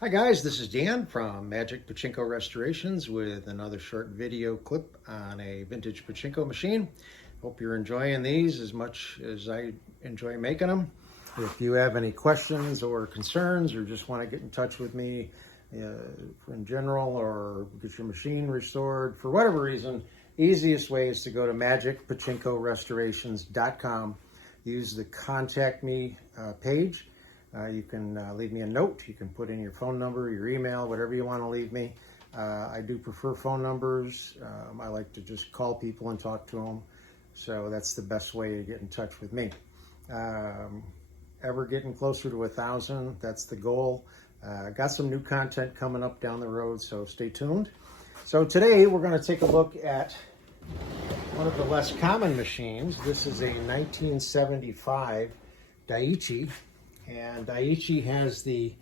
Hi guys, this is Dan from Magic Pachinko Restorations with another short video clip on a vintage Pachinko machine. Hope you're enjoying these as much as I enjoy making them. If you have any questions or concerns or just want to get in touch with me in general or get your machine restored for whatever reason, easiest way is to go to magicpachinkorestorations.com. Use the contact me page. You can leave me a note. You can put in your phone number, your email, whatever you want to leave me. I do prefer phone numbers. I like to just call people and talk to them. So that's the best way to get in touch with me. Ever getting closer to 1,000, that's the goal. Got some new content coming up down the road, so stay tuned. So today we're going to take a look at one of the less common machines. This is a 1975 Daiichi. And Daiichi has the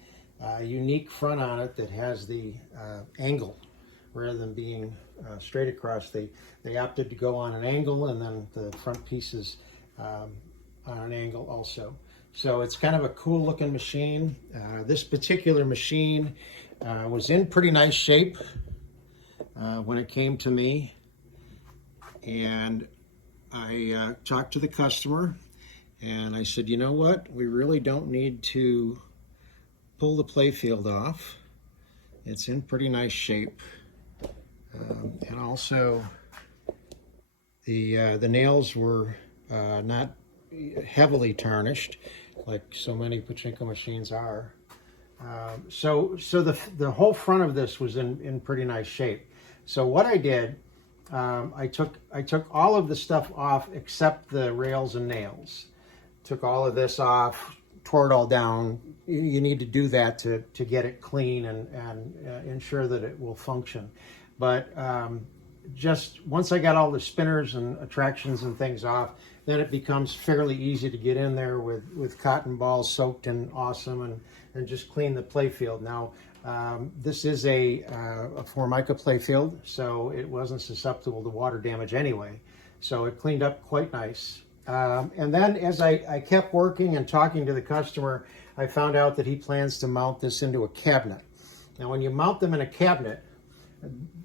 unique front on it that has the angle rather than being straight across. They opted to go on an angle, and then the front piece is on an angle also. So it's kind of a cool looking machine. This particular machine was in pretty nice shape when it came to me. And I talked to the customer. And I said, you know what? We really don't need to pull the playfield off. It's in pretty nice shape. And also, the nails were not heavily tarnished, like so many Pachinko machines are. So the whole front of this was in pretty nice shape. So what I did, I took all of the stuff off except the rails and nails. Took all of this off, tore it all down. You need to do that to get it clean and ensure that it will function. But just once I got all the spinners and attractions and things off, then it becomes fairly easy to get in there with cotton balls soaked in awesome and just clean the playfield. Now, this is a Formica playfield, so it wasn't susceptible to water damage anyway. So it cleaned up quite nice. And then as I kept working and talking to the customer, I found out that he plans to mount this into a cabinet. Now, when you mount them in a cabinet,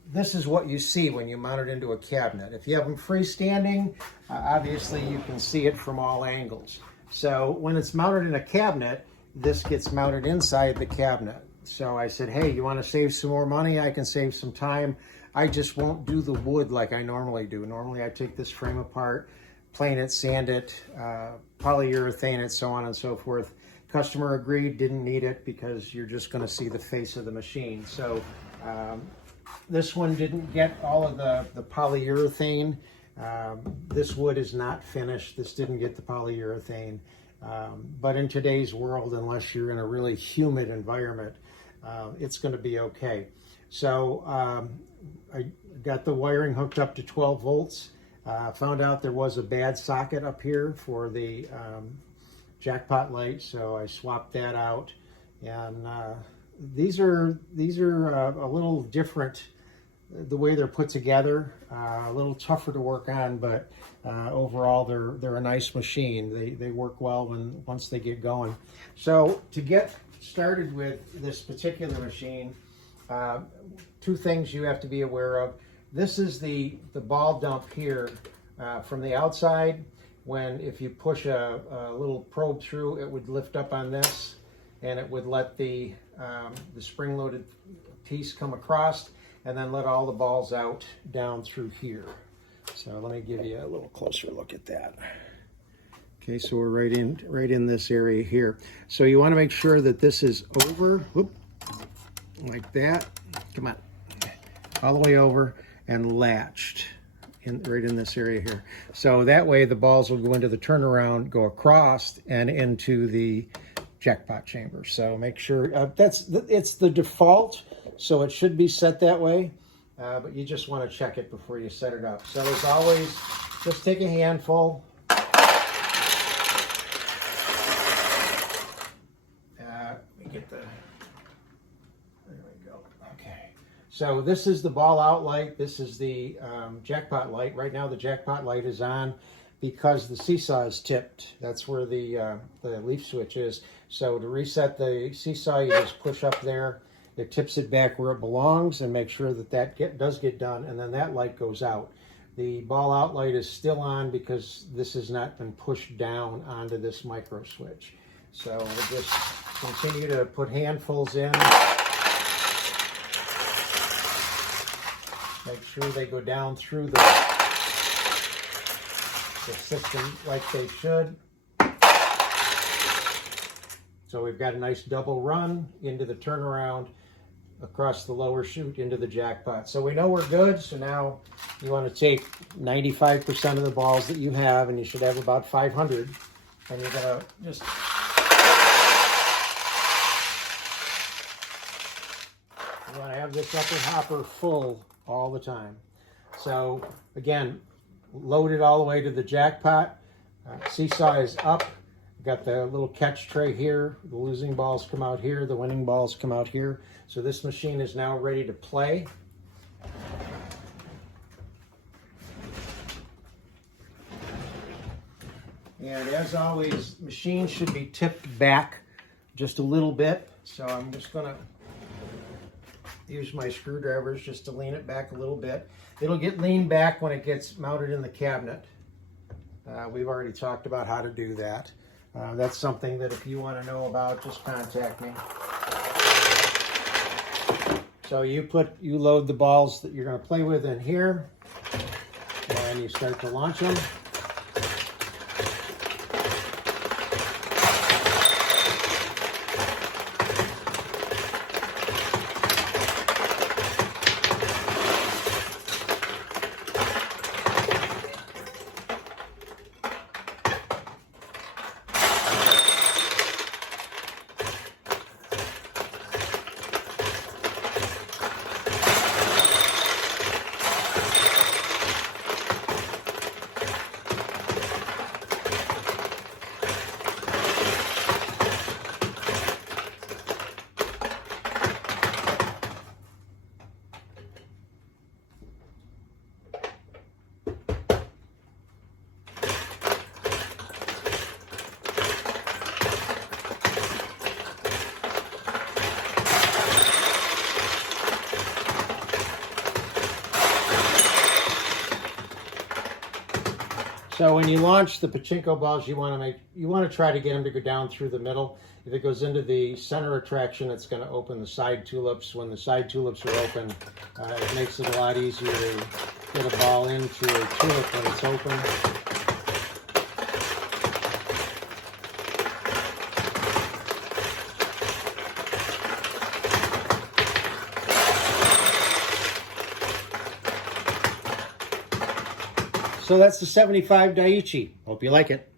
this is what you see when you mount it into a cabinet. If you have them freestanding, obviously you can see it from all angles. So when it's mounted in a cabinet, this gets mounted inside the cabinet. So I said, hey, you want to save some more money? I can save some time. I just won't do the wood like I normally do. Normally I take this frame apart, plane it, sand it, polyurethane it, so on and so forth. Customer agreed, didn't need it because you're just going to see the face of the machine. So this one didn't get all of the polyurethane. This wood is not finished. This didn't get the polyurethane. But in today's world, unless you're in a really humid environment, it's going to be okay. So I got the wiring hooked up to 12 volts. Found out there was a bad socket up here for the jackpot light, so I swapped that out. And these are a little different the way they're put together, a little tougher to work on, but overall they're a nice machine. They work well once they get going. So to get started with this particular machine, two things you have to be aware of. This is the ball dump here from the outside. If you push a little probe through, it would lift up on this, and it would let the spring-loaded piece come across, and then let all the balls out down through here. So let me give you a little closer look at that. Okay, so we're right in this area here. So you want to make sure that this is over, whoop, like that. Come on, all the way over and latched right in this area here. So that way the balls will go into the turnaround, go across and into the jackpot chamber. So make sure it's the default, so it should be set that way, but you just want to check it before you set it up. So as always, just take a handful. Let me get there we go. Okay. So this is the ball out light. This is the jackpot light. Right now the jackpot light is on. because the seesaw is tipped. That's where the leaf switch is. So to reset the seesaw, you just push up there. It tips it back where it belongs, and make sure that does get done, and then that light goes out. The ball out light is still on because this has not been pushed down onto this micro switch. So we'll just continue to put handfuls in. Make sure they go down through the system like they should. So we've got a nice double run into the turnaround, across the lower chute into the jackpot. So we know we're good. So now you want to take 95% of the balls that you have, and you should have about 500. And you're going to just you want to have this upper hopper full all the time. So again, load it all the way to the jackpot. Seesaw is up. Got the little catch tray here. The losing balls come out here. The winning balls come out here. So this machine is now ready to play. And as always, machine should be tipped back just a little bit. So I'm just going to use my screwdrivers just to lean it back a little bit. It'll get leaned back when it gets mounted in the cabinet. We've already talked about how to do that. That's something that if you want to know about, just contact me. So you load the balls that you're going to play with in here, and you start to launch them. So when you launch the pachinko balls, you want to try to get them to go down through the middle. If it goes into the center attraction, it's going to open the side tulips. When the side tulips are open, it makes it a lot easier to get a ball into a tulip when it's open. So that's the 75 Daiichi. Hope you like it.